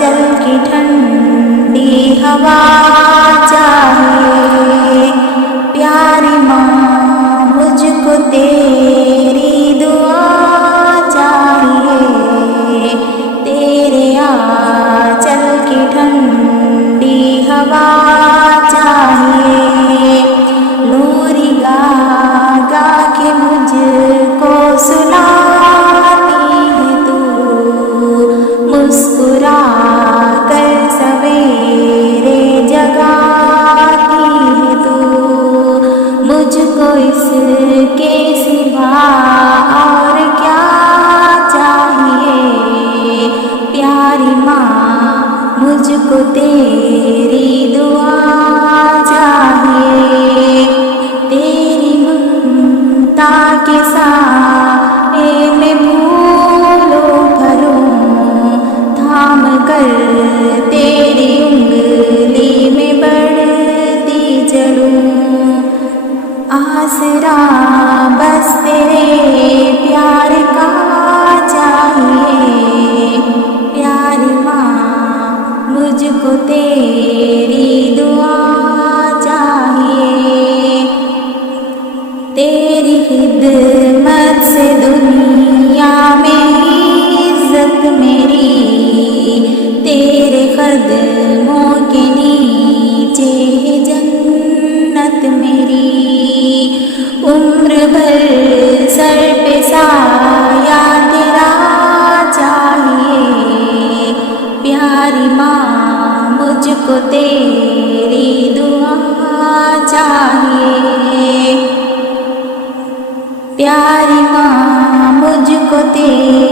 चल की ठंडी हवा चाहिए। प्यारी माँ मुझको तेरी दुआ चाहिए। तेरे आंचल की ठंडी हवा चाहिए। लोरी गा गा के मुझको सुनाती है तू, मुस्कुरा कर सवेरे जगाती है तू। मुझको इसके सिवा और क्या चाहिए। प्यारी माँ मुझको तेरी दुआ चाहिए। तेरी ममता के साए में फूलों भरूं, थाम कर तेरी उंगली में बढ़ती चलूं। आसरा बस तेरे प्यार का चाहिए। प्यारी माँ मुझको तेरी दुआ चाहिए। तेरी खिदमत से दुनिया में इज्जत मेरी, तेरे कदमों के नीचे है जन्नत मेरी। उम्र भर सर पे साया तेरा चाहिए। प्यारी माँ मुझको तेरी दुआ चाहिए। प्यारी माँ मुझको तेरी